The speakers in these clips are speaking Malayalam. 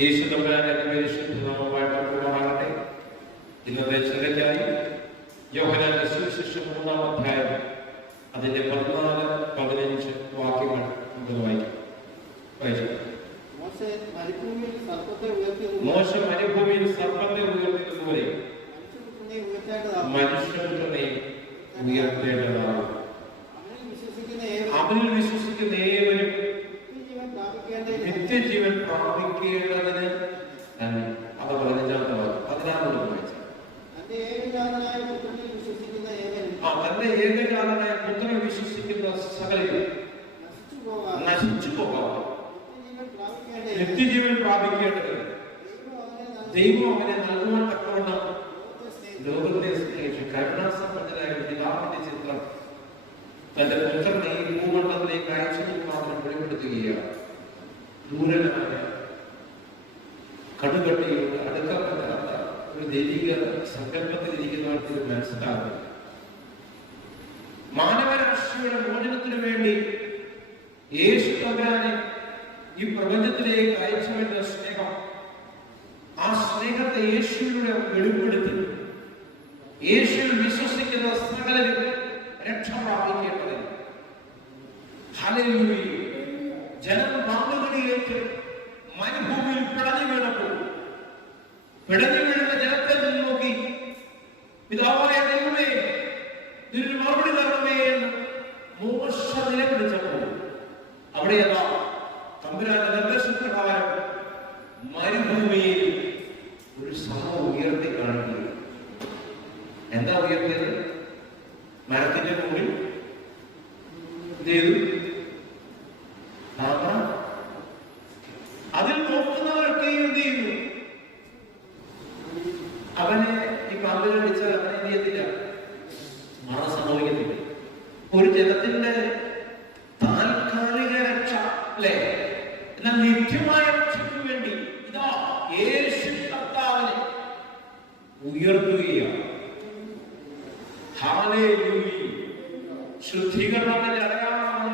യേശു തമ്പുരാന്റെ പരിശുദ്ധനാമമായി മഹത്വമാകട്ടെ. ഇന്നത്തെ ചിന്തയ്ക്കായി യോഹന്നാന്റെ സുവിശേഷം 3-ാം അധ്യായം അതിന്റെ 14-15 വാക്യങ്ങൾ നമുക്ക് വായിക്കാം. മോശ മരുഭൂമിയിൽ സർപ്പത്തെ ഉയർത്തിയതുപോലെ മനുഷ്യപുത്രനെ ഉയർത്തേണ്ടതാണ്. അവനിൽ വിശ്വസിക്കുന്ന ഏവരും നിത്യജീവൻ പ്രാപിക്കേണ്ടതിന് അത് 15-ാമത്തെ വാക്യം 16 വായിച്ച തന്റെ ഏകജാതനായ പുത്രനെ വിശ്വസിക്കുന്ന സകലരും നശിച്ചു പോകാതെ നിത്യജീവൻ പ്രാപിക്കേണ്ടതിന് ദൈവം അവനെ നൽകുവാൻ തക്കവണ്ണം ലോകത്തെ സ്നേഹിച്ചു. കരുണാസമ്പന്നനായ പിതാവിന്റെ ചിത്രം തന്റെ പുത്രനെ ഈ ഭൂമണ്ഡലത്തിലേക്ക് അയച്ചു വെളിപ്പെടുത്തുകയാണ്. ദൂരനായ കടുകട്ടിയുടെ അടുക്കപ്പെടാത്ത ഒരു ദൈവിക സങ്കല്പത്തിൽ ഇരിക്കുന്നവർക്ക് മനസ്സിലാകും. മാനവരാശിയുടെ മോചനത്തിനു വേണ്ടി യേശു തമ്പുരാനെ ഈ പ്രപഞ്ചത്തിലേക്ക് അയച്ചവന്റെ സ്നേഹം, ആ സ്നേഹത്തെ യേശുവിലൂടെ വെളിപ്പെടുത്തി യേശുവിൽ വിശ്വസിക്കുന്ന സകലരും രക്ഷ പ്രാപിക്കേണ്ടത്. ഹല്ലേലൂയ. ജനം പാപങ്ങളിലേക്ക് മരുഭൂമിയിൽ പിടഞ്ഞു വീണപ്പോൾ പിടഞ്ഞു വീഴുന്ന ജനത്തെ നോക്കി പിതാവായ ദൈവമേ ഇതിന് മറുപടി തരണമേ എന്ന് മോശ നിലവിളിച്ചപ്പോൾ അവിടെ തമ്പുരാന്റെ നിർദ്ദേശപ്രകാരം മരുഭൂമിയിൽ ഒരു സംഭവം ഉയർത്തി കാണിക്കുക. എന്താ ഉയർത്തിയത്? മരത്തിന്റെ മുകളിൽ അതിൽ നോക്കുന്നവർക്ക് എന്ത് ചെയ്യുന്നു? അവനെ ഈ പാമ്പിൽ അടിച്ചാൽ അവനെ എന്ത് ചെയ്യത്തില്ല, മരണം സംഭവിക്കത്തില്ല. ഒരു ജനത്തിന്റെ താൽക്കാലിക രക്ഷ അല്ലേ, എന്നാൽ നിത്യമായ രക്ഷയ്ക്ക് വേണ്ടി ഇതാ യേശു കർത്താവിനെ ഉയർത്തുകയാണ്. ഹല്ലേലൂയ. ശുദ്ധീകരണത്തിന്റെ അടയാളമായ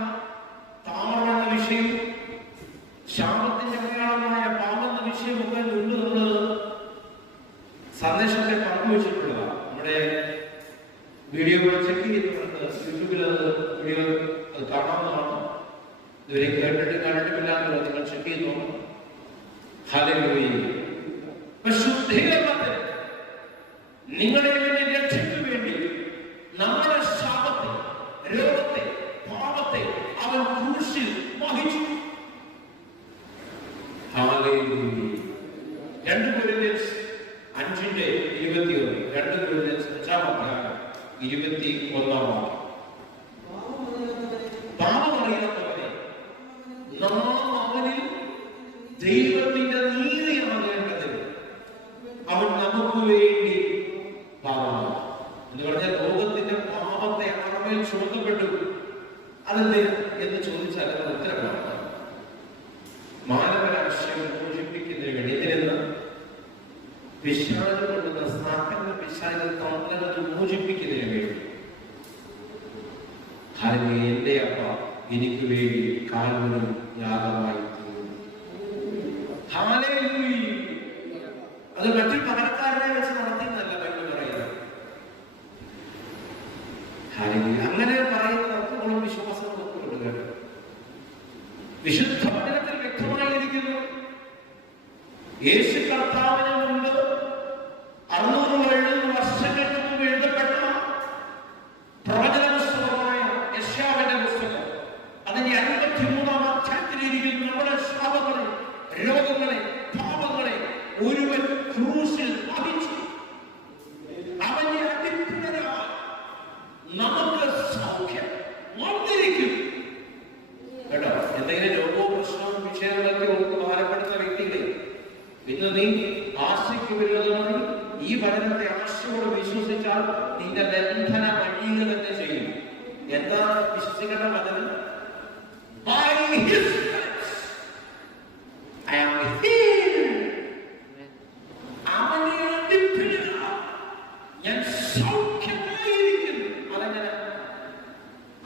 താമര എന്ന വിഷയം, ശാപത്തിന്റെ അടയാളമായ പാപം എന്ന വിഷയമൊക്കെ കൊണ്ടുവന്നത് സന്ദേശത്തെ പങ്കുവച്ചിട്ടുള്ളതാണ്. നമ്മുടെ വീഡിയോകൾ ചെക്ക് ചെയ്തിട്ടുണ്ട്, യൂട്യൂബിൽ അത് വീഡിയോ അത് കാണാവുന്നതാണ്. ഇതുവരെ കണ്ടിട്ടില്ലാത്തത് നിങ്ങൾ ചെക്ക് ചെയ്ത് നോക്കണം. ഹല്ലേലൂയ. ശുദ്ധീകരണത്തിന് നിങ്ങളുടെ രക്ഷയ്ക്ക് വേണ്ടി നമ്മുടെ ശാപത്തെ, രോഗത്തെ, പാപത്തെ അവൻ ക്രൂശിൽ വഹിച്ചു. ഹല്ലേലൂയ. 2 കൊരിന്ത്യൻസ് 5:21, 2 കൊരിന്ത്യൻസ് 5:21 പാപമറിയാത്തവനെ നാം അവനിൽ ദൈവത്തിന്റെ നീതിയാകേണ്ടതിന് അവൻ നമുക്ക് വേണ്ടി പാപം എന്ന് പറഞ്ഞാൽ ലോകത്തിന്റെ പാപത്തെ അവൻ ചുമത്തപ്പെട്ടു. അതെന്ത് എന്ന് ചോദിച്ചാൽ അത് ഉത്തരമാണ് മാനവരാശിയെ മോചിപ്പിക്കുന്നതിന് വേണ്ടി. ഇതിനെന്ന് പിശാച് കൊണ്ടുവന്ന സാക്കന്റെ പിശാചിനെ തന്ത്രങ്ങൾ മോചിപ്പിക്കുന്നതിന് വേണ്ടി. എന്റെ അപ്പ എനിക്ക് വേണ്ടി കാൽവരിൽ യാഗമായി തീർന്നു. ഹല്ലേലൂയ. അത് മറ്റൊരു പകരക്കാരനെ വെച്ച് നടത്തിയെന്നല്ല ബൈബിൾ പറയുന്നത്. അങ്ങനെ പറയുന്ന അർത്ഥങ്ങളും വിശ്വാസങ്ങളും ഒക്കെ ഉണ്ട്. വിശുദ്ധ വചനത്തിൽ വ്യക്തമായിരിക്കുന്നു, യേശു കർത്താവിന് മുമ്പ് 600-700 വർഷങ്ങൾക്ക് മുമ്പ് എഴുതപ്പെട്ട പ്രവചന പുസ്തകമായ യെശയ്യാവിന്റെ പുസ്തകം അതിന്റെ 53-ാം അധ്യായത്തിലിരിക്കുന്ന നമ്മുടെ ശാപങ്ങളെ, രോഗങ്ങളെ, പാപങ്ങളെ ഒരുവൻ ക്രൂശിൽ വഹിച്ചു. അവന്റെ അടിപ്പിണരാൽ നമുക്ക് സൗഖ്യം വന്നിരിക്കും. കേട്ടോ, എന്തെങ്കിലും രോഗവും പ്രശ്നവും വിഷയങ്ങളൊക്കെ നമുക്ക് ഭാരപ്പെടുന്ന വ്യക്തികളെ ഇന്ന് നീ ആശ്രയിക്കുമില്ലെന്ന് ഈ വചനത്തെ ആശയോടെ വിശ്വസിച്ചാൽ നിന്റെ ബന്ധന വഴിയുക തന്നെ ചെയ്യും. എന്താ വിശ്വസിക്കേണ്ട വചനം? ഞാൻ സൗഖ്യമായിരിക്കുന്നു.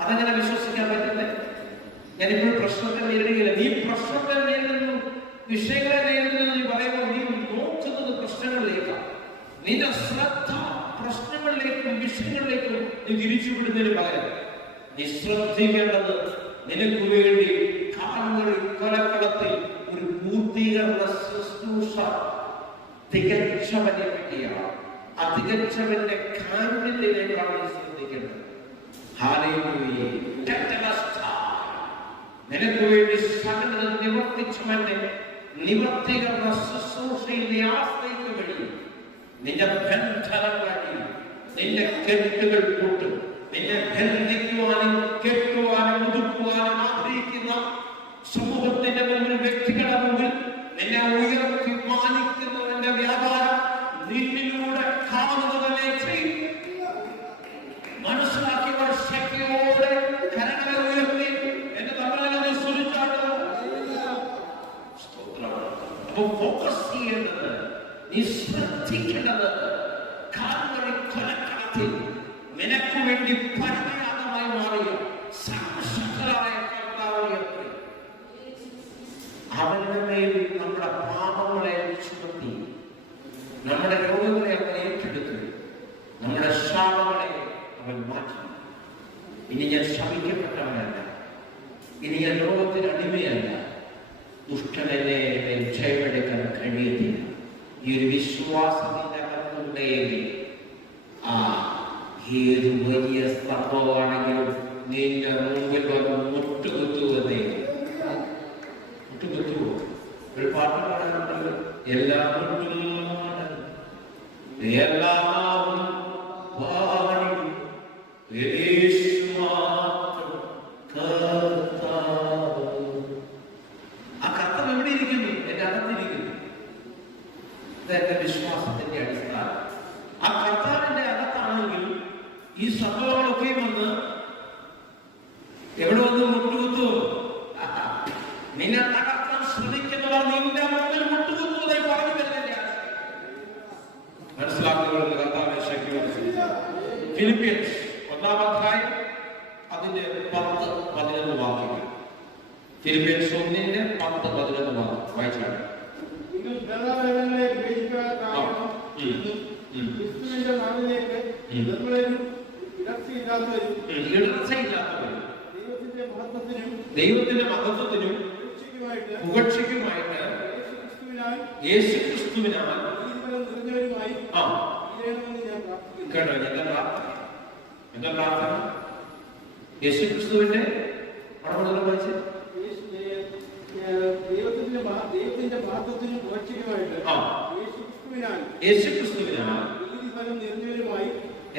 അതെങ്ങനെ വിശ്വസിക്കാൻ പറ്റില്ലേ? ഞാനിപ്പോൾ പ്രശ്നത്തെ നേരിടുകയില്ല. നീ പ്രശ്നത്തെ നേരിടുന്നു, വിഷയങ്ങളെ നേരിടുന്നു. നിന്റെ ശ്രദ്ധ പ്രശ്നങ്ങളിലേക്കും വിഷയങ്ങളിലേക്കും നീ തിരിച്ചുവിടുന്നതിന് പകരം നീ ശ്രദ്ധിക്കേണ്ടത് നിനക്ക് വേണ്ടി കാൽവരി കൊലക്കളത്തിൽ ഒരു പൂർത്തീകരണ ശുശ്രൂഷ തികച്ചവനെ പറ്റിയാണ്. ആ തികച്ചവന്റെ കാരുണ്യത്തിലേക്കാണ് നീ ശ്രദ്ധിക്കേണ്ടത്. ഹല്ലേലൂയ. നിനക്ക് വേണ്ടി സകലതും നിവർത്തിച്ചവന്റെ നിവർത്തീകരണ ശുശ്രൂഷയിൽ നീ ആശ്രയിക്കുമെങ്കിൽ നിന്റെ ബന്ധനങ്ങളിൽ നിന്റെ കെട്ടുകൾ കൂട്ടും. നിന്നെ ബന്ധിക്കുവാനും കെട്ടുവാനും ഒതുക്കുവാനും ആഗ്രഹിക്കുന്ന സമൂഹത്തിന്റെ മുമ്പിൽ, വ്യക്തികളുടെ മുമ്പിൽ നിന്നെ ഉയർത്തി മാനിക്കുന്നവന്റെ വ്യാപാരം നിന്നിലൂടെ കാണുക തന്നെ ചെയ്യും. മനസ്സിലാക്കിയവർ ശക്തിയോടെ കരങ്ങളെ ഉയർത്തി എന്റെ തമ്മിൽ സുരിച്ചാട്ട്. അപ്പൊ ഫോക്കസ് ചെയ്യേണ്ടത്, നീ ശ്രദ്ധിക്കേണ്ടത് കാൽവരി കൊലക്കളത്തിൽ നിനക്ക് വേണ്ടി പരമയാഗമായി മാറിയ സർവശക്തനായ കർത്താവിനെ അവന്റെ മേൽ നമ്മുടെ പാപങ്ങളെ ചുമത്തി, നമ്മുടെ രോഗങ്ങളെ അവൻ ഏറ്റെടുത്തു, നമ്മുടെ ശാപങ്ങളെ അവൻ മാറ്റി. ഇനി ഞാൻ ശപിക്കപ്പെട്ടവനല്ല, ഇനി ഞാൻ ലോകത്തിന് അടിമയല്ല, ദുഷ്ടനെ ജയമെടുക്കാൻ കഴിയത്തില്ല. ഈ ഒരു വിശ്വാസത്തിന്റെ അകത്തുണ്ടെങ്കിൽ ഏത് വലിയ സംഭവമാണെങ്കിലും നിന്റെ മുമ്പിൽ വന്ന് മുട്ടുകുത്തുവതേ. മുട്ടുകുത്തുവോ? ഒരു പാട്ട് പാടാനുണ്ടല്ലോ, എല്ലാം എല്ലാം ആ കർത്താവ് എവിടെ ഇരിക്കുന്നു? എന്റെ അകത്തിരിക്കുന്നു. ഇതെന്റെ വിശ്വാസത്തിന്റെ അടിസ്ഥാനം. ആ കർത്താവിന്റെ അകത്താണെങ്കിൽ ഈ സംഭവങ്ങളൊക്കെ വന്ന് എവിടെ വന്ന് മുട്ടുകുത്തു? നിന്നെ തകർക്കാൻ ശ്രമിക്കുന്നവർ നിന്റെ മുമ്പിൽ മുട്ടുകുത്തുന്നതായി പറഞ്ഞു വരുന്നില്ല. മനസ്സിലാക്കുന്നത് കർത്താവിനെ ശക്തി. ഫിലിപ്പിയൻസ് 1-ാം അധ്യായം അതിന്റെ 10-11 വാക്യങ്ങൾ. ഫിലിപ്പിയൻസ് 1:10-11 വാക്യം വായിച്ചാണ്. ദൈവത്തിന്റെ മഹത്വത്തിനും പുകഴ്ചയ്ക്കുമായിട്ട് യേശുക്രിസ്തുവിനാൽ എന്താ പ്രാർത്ഥന? യേശുക്രിസ്തുവിന്റെ ദൈവത്തിന്റെ മഹത്വത്തിനും പുകഴ്ചയ്ക്കുമായിട്ട് യേശുക്രിസ്തുവിനാൽ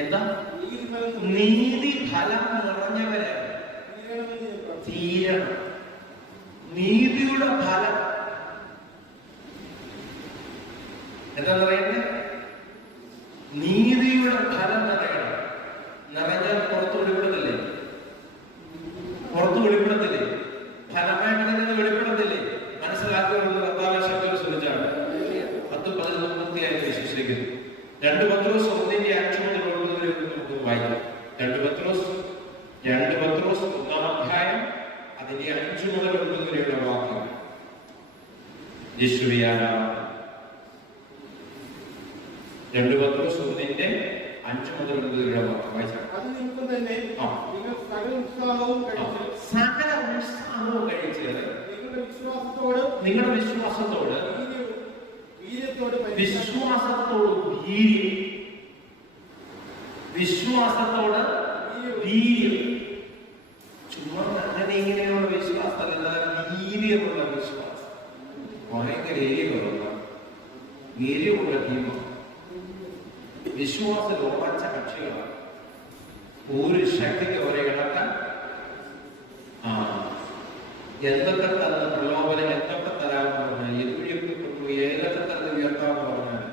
എന്താ? നീതി ഫലം നിറഞ്ഞവരെ തീരണം. നീതിയുടെ ഫലം എന്താ പറയുന്നത്? നീതിയുടെ ഫലം നിറയണം. നിറഞ്ഞാൽ പുറത്ത് വെളിപ്പെടുത്തില്ലേ? പുറത്ത് വെളിപ്പെടുത്തില്ലേ? ഫലമായിട്ട് തന്നെ വെളിപ്പെടുത്തില്ലേ? മനസ്സിലാക്കുന്നത് കർത്താവിനെ ശക്തിയോടെ ശ്രമിച്ചാണ്. 10-11 വിശ്വസിക്കുന്നു. 2 പത്രോസ് 1:5 മുതൽ 9 വരെ നമുക്ക് വായിക്കാം. 2 പത്രോസ് 1-ാം അധ്യായം അതിന്റെ 5 മുതൽ 9 വരെയുള്ള വാക്യം. യേശുവിയാരാ? 2 പത്രോസ് 1:5 മുതൽ 9 വരെയുള്ള വാക്യം വായിച്ചാൽ സകല ഉത്സാഹവും കഴിച്ച് നിങ്ങളുടെ വിശ്വാസത്തോട് വീര്യം. ചുമ്മാ അങ്ങനെ ഇങ്ങനെയുള്ള വിശ്വാസം അല്ല, വീര്യമുള്ള വിശ്വാസം. ഭയങ്കര വീര്യമുള്ള ടീമാണ്. വിശ്വാസം ഉറച്ച കക്ഷികളാണ്. ഒരു ശക്തിക്ക് അവരെ കിടക്കാൻ എന്തൊക്കെ തരുന്ന പ്രലോഭനം എന്തൊക്കെ തരാമെന്ന് പറഞ്ഞാൽ, എവിടെയൊക്കെ കൊണ്ടുപോയി ഏതൊക്കെ തരത്തിൽ ഉയർത്താമെന്ന് പറഞ്ഞാൽ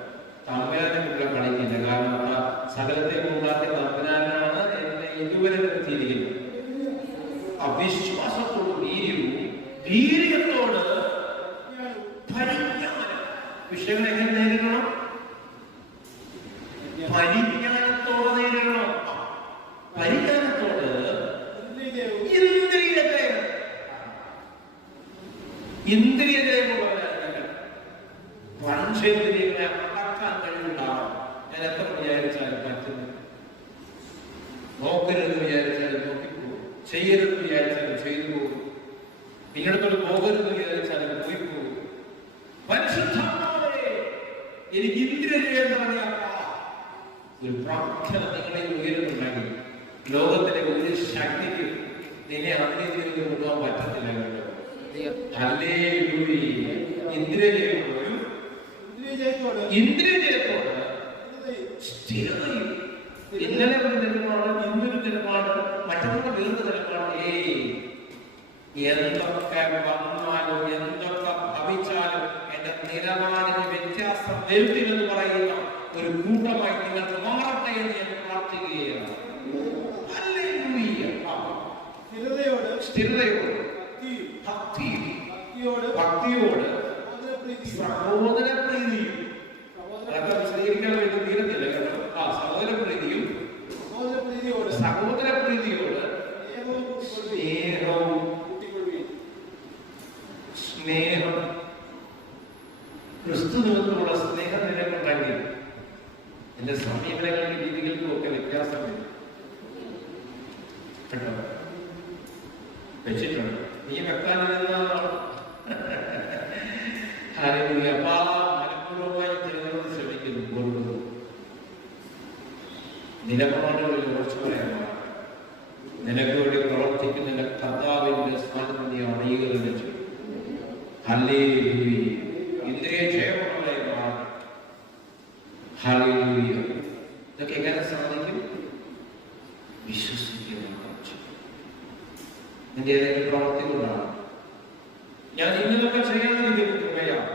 തമ്പുരാനുള്ള കളിക്കില്ല. കാരണം ആ സകലത്തെ ഉണ്ടാക്കിയ തമ്പുരാനാണ് എന്നെ ഇതുവരെ നിർത്തിയിരിക്കുന്നത്. അവിശ്വാസത്തോട് വീര്യത്തോട് പരിജ്ഞാനം. വിഷയങ്ങൾ എങ്ങനെ നേരിടണം? പരിജ്ഞാനത്തോടെ നേരിടണം. പരിജ്ഞാനത്തോട് ഇന്ദ്രിയതയെന്ന് പറഞ്ഞാൽ പഞ്ചേന്ദ്രിയങ്ങളെ അടക്കാൻ കഴിവുണ്ടാവണം. ചെയ്തു പോകും. പിന്നീടത്തോട് പോകരുത് വിചാരിച്ചാൽ അത് പോയി പോകും. പരിശുദ്ധാത്മാവേ, എനിക്ക് ഇന്ദ്രിയജയം തരണമേ. ഒരു പ്രാർത്ഥന നിങ്ങളെ ഉയരുന്നുണ്ടെങ്കിൽ ലോകത്തിലെ ഒരു ശക്തിക്ക് നിന്നെ അന്യത്തിലേക്ക് കൊണ്ടുപോകാൻ പറ്റത്തില്ല. ഇന്ദ്രിയജയത്തോട് സ്ഥിരതയും. ഇന്നലെ ഒരു നിലപാട്, ഇന്നൊരു നിലപാട്, മറ്റൊരു വേറൊരു നിലപാട്. എന്തൊക്കെ വന്നാലും എന്തൊക്കെ ഭവിച്ചാലും എന്റെ നിലപാടിന് വ്യത്യാസം വരുത്തില്ലെന്ന് പറയുന്ന ഒരു കൂട്ടമായി നിങ്ങൾക്ക് മാറട്ടെ എന്ന് ഞാൻ പ്രാർത്ഥിക്കുകയാണ്. സ്ഥിരതയോട്, ഭക്തിയോട്, സഹോദരപ്രീതിയും. അതൊക്കെ വിശദീകരിക്കാൻ വേണ്ടി തീരത്തില്ല കേട്ടോ. സഹോദരപ്രീതിയും, സഹോദരപ്രീതിയോട് സ്നേഹം, ക്രിസ്തു നിമിത്തമുള്ള സ്നേഹം നിലകൊണ്ടെങ്കിൽ എന്റെ സമീപനങ്ങളുടെ രീതികൾക്കും ഒക്കെ വ്യത്യാസം വരും കേട്ടോ. വെച്ചിട്ടുണ്ട്. നീ വെക്കാനിരുന്നാണ് മനഃപൂർവ്വമായി തിരുവനന്തപുരം ശ്രമിക്കുന്നു. നിലപാടുകളിൽ ഉറച്ചു പറയാനാണ്. നിനക്ക് വേണ്ടി പ്രവർത്തിക്കുന്ന കർത്താവിന്റെ സ്ഥാനത്ത് നീ അണീകരണം. ഹല്ലേലൂയ. ഇന്ദ്രിയ ജയമുള്ളവരെ മാറണം. ഹല്ലേലൂയ. ഇതൊക്കെ എങ്ങനെ സാധിക്കും? വിശ്വസിക്കുന്ന നിന്റെ ഏതെങ്കിലും പ്രവർത്തികളാണ്. ഞാൻ ഇന്നതൊക്കെ ചെയ്യാതിരിക്കുന്ന കൃപയാണ്,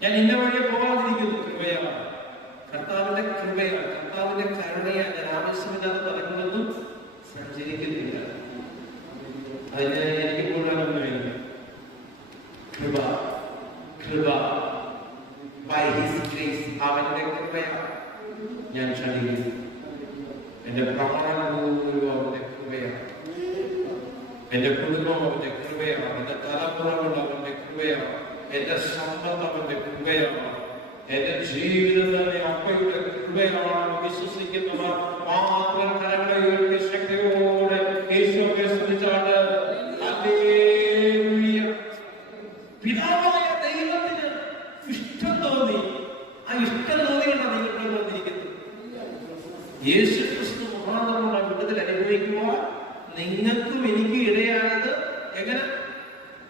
ഞാൻ ഇന്ന വഴിയെ പോകാതിരിക്കുന്ന കൃപയാണ്, കർത്താവിന്റെ കൃപയാണ്, കർത്താവിന്റെ കരുണയാണ്. ഞാൻ ആവശ്യമില്ലാതെ പറയുന്നതൊന്നും സഞ്ചരിക്കുന്നില്ല. അതിന് എനിക്ക് കൂടുതലൊന്നുമില്ല. കൃപ, കൃപ, ബൈ ഹിസ് ഗ്രേസ്, അവന്റെ കൃപയാണ് ഞാൻ ക്ഷണിക്കുന്നു. എന്റെ പ്രമാണം പോലും അവന്റെ കൃപയാണ്, എന്റെ കുടുംബം അവന്റെ കൃപയാണ്, എന്റെ തലമുറകൾ അവന്റെ കൃപയാണ്, എന്റെ സമ്പത്ത് അവന്റെ കൃപയാണ്, എന്റെ ജീവിതം തന്നെ അപ്പയുടെ കൃപയാണ്. വിശ്വസിക്കുന്നവർ മാത്രം കരങ്ങളെ ഉയർത്തി ശക്തിയോടെ യേശുവെ സ്തുതിച്ചാണ്. പിതാവായ ദൈവത്തിന് ഇഷ്ടം തോന്നി. ആ ഇഷ്ടം തോന്നിയാണ് നിങ്ങൾ വന്നിരിക്കുന്നത്. യേശു ക്രിസ്തു മുഖാന്തരമുള്ള വിടുതൽ അനുഭവിക്കുവാൻ നിങ്ങൾക്കും എനിക്ക് ഇടയായത് എങ്ങനെ?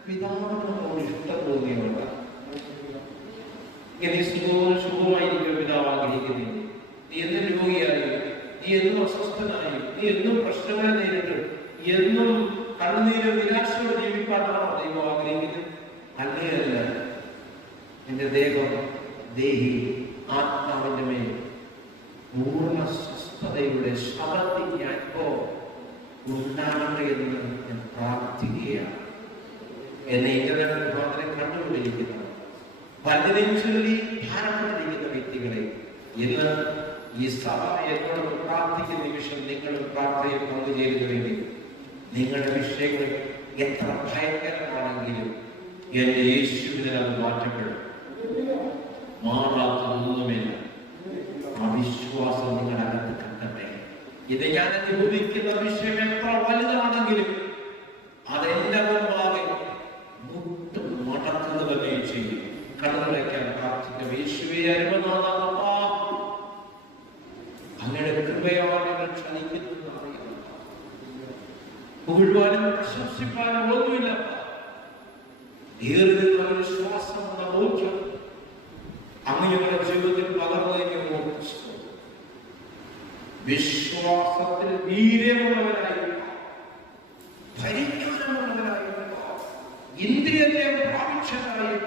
പിതാവിനോട് ഇഷ്ടം തോന്നിയുണ്ട്. നീ സുഖമായിരിക്കും പിതാവ് ആഗ്രഹിക്കുന്നില്ല. നീ എന്നും രോഗിയായി, നീ എന്നും അസ്വസ്ഥനായി, നീ എന്നും പ്രശ്നങ്ങളെ നേരിട്ട് എന്നും കണ്ണുനീര് നിരാശയോടെ ജീവിക്കാനാണോ ദൈവം ആഗ്രഹിക്കുന്നത്? അല്ലേ അല്ല. എന്റെ ദേഹം, ദേഹി, ആത്മാവിന്റെ മേൽ പൂർണ്ണ സ്വസ്ഥതയുടെ ശബത്തിന്റെ അനുഭവം ഉണ്ടാകട്ടെ എന്ന് ഞാൻ പ്രാർത്ഥിക്കുകയാണ്. എന്നെ ഇന്റർനെറ്റ് മുഖാന്തരം കണ്ടുകൊണ്ടിരിക്കുന്ന 15 ഭാരപ്പെട്ടിരിക്കുന്ന വ്യക്തികളെ ഇന്ന് ഈ സഭ എന്നോട് പ്രാർത്ഥിക്കുന്ന നിമിഷം നിങ്ങളും പ്രാർത്ഥനയിൽ പങ്കുചേരുന്നുവെങ്കിൽ നിങ്ങളുടെ വിഷയങ്ങൾ എത്ര ഭയങ്കരമാണെങ്കിലും എന്റെ യേശുവിനെ അത് മാറ്റപ്പെടും. മാറാത്തൊന്നുമില്ല. ആ വിശ്വാസം നിങ്ങളകത്ത് കണ്ടട്ടെ. ഇത് ഞാൻ അനുഭവിക്കുന്ന വിഷയം എത്ര വലുതാണെങ്കിലും അതെന്റെ മുമ്പാകെ മുട്ടും മടക്കുക തന്നെ ചെയ്യും. കണ്ണുകളയ്ക്കാൻ പ്രാർത്ഥിക്കും. യേശുവേ അരുമനാഥ, അങ്ങയുടെ കൃപയാണ് ഞങ്ങൾ ക്ഷണിക്കുന്നത് അറിയാം. പുകഴ്വാനും പ്രശംസിക്കാനും ഒന്നുമില്ല. ഏറിയുള്ള വിശ്വാസം എന്ന ബോധ്യം അങ്ങ് ഞങ്ങളുടെ ജീവിതത്തിൽ പകർന്നു. വിശ്വാസത്തിൽ വീര്യമുള്ളവരായി, ഭരിക്കാനുള്ളവരായി, ഇന്ദ്രിയത്തെ പ്രാപിച്ചവരായി,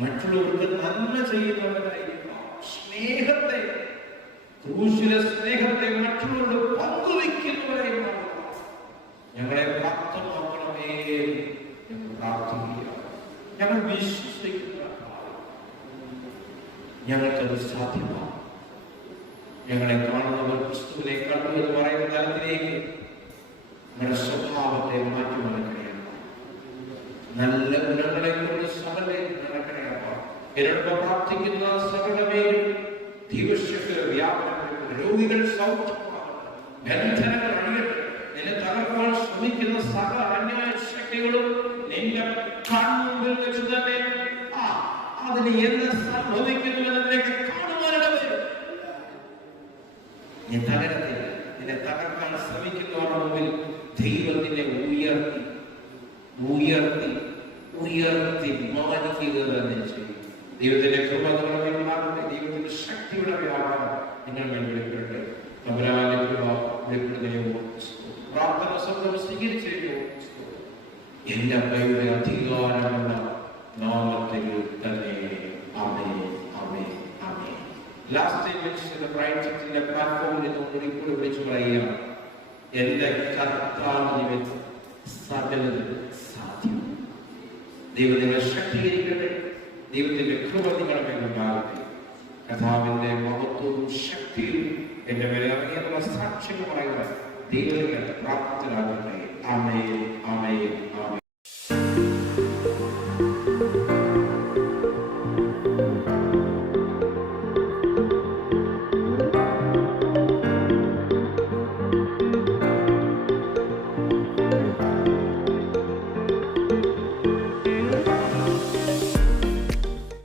മറ്റുള്ളവർക്ക് നന്മ ചെയ്യുന്നവരായിരിക്കും. സ്നേഹത്തെ, ക്രൂശിലെ സ്നേഹത്തെ മറ്റുള്ളവരോട് പങ്കുവയ്ക്കുന്നവരായിരിക്കും. ഞങ്ങളെ പ്രാപ്തമാക്കണമേ എന്ന് പ്രാർത്ഥിക്കുക. ഞങ്ങൾ വിശ്വസിക്കുന്ന ഞങ്ങൾക്കത് സാധ്യമാണ്. ഞങ്ങളെ കാണുന്നവർ ക്രിസ്തുവിനെ കണ്ടു എന്ന് പറയുന്ന തലത്തിലേക്ക് ഞങ്ങളുടെ സ്വഭാവത്തെ മാറ്റിമറിക്കുകയാണ്. നല്ല ഗുണങ്ങളെ കൊണ്ട് സകലരെ നടക്കുകയാണ്. എന്നോട് പ്രാർത്ഥിക്കുന്ന സകലമേലും ദൈവശക്തി വ്യാപനം, രോഗികൾ സൗഖ്യമാകട്ടെ, ബന്ധനങ്ങൾ അഴിയട്ടെ, എന്നെ തകർക്കാൻ ശ്രമിക്കുന്ന അതുകൊണ്ട് എന്ന് സംഭവിക്കുന്നുവെന്നതിലേക്ക് കാണുവാനിടവരും. നീ തകരത്തില്ല. നിന്നെ തകർക്കാൻ ശ്രമിക്കുന്നവരുടെ മുമ്പിൽ ദൈവത്തിനെ ഉയർത്തി ഉയർത്തി ഉയർത്തി മാനിക്കുക തന്നെ ചെയ്യും. ദൈവത്തിന്റെ കൃപ നിങ്ങളുടെ മേലുണ്ടാകട്ടെ. ദൈവത്തിന്റെ ശക്തിയുടെ വ്യാപാരം നിങ്ങൾ മേൽ വെളിപ്പെടട്ടെ. തമ്പുരാന്റെ കൃപ വെളിപ്പെടുന്നതിനെ പ്രാർത്ഥന സ്വന്തം സ്വീകരിച്ചു. എന്റെ അമ്മയുടെ അധികാരമുള്ള നാമത്തിൽ തന്നെ. ആമേൻ, ആമേൻ, ആമേൻ. ലാസ്റ്റ് സ്റ്റേറ്റ്മെന്റ് ബ്രൈറ്റ് ചർച്ചിന്റെ പ്ലാറ്റ്ഫോമിൽ നിന്നുകൊണ്ട് ഇപ്പോൾ വിളിച്ചു പറയുകയാണ്, എന്റെ കർത്താവ് നിമിത്തം സകലതും സാധ്യം. ദൈവം നിങ്ങളെ ശക്തീകരിക്കട്ടെ. ദൈവത്തിന്റെ കൃപ നിങ്ങളുടെ മേലുണ്ടാകട്ടെ. കർത്താവിന്റെ മഹത്വവും ശക്തിയും എന്റെ മേലെ ഇറങ്ങിയെന്നുള്ള സാക്ഷ്യങ്ങൾ പറയുക ദൈവത്തിന്റെ പ്രാർത്ഥനയാകട്ടെ. ആമേൻ, ആമേൻ, ആമേൻ.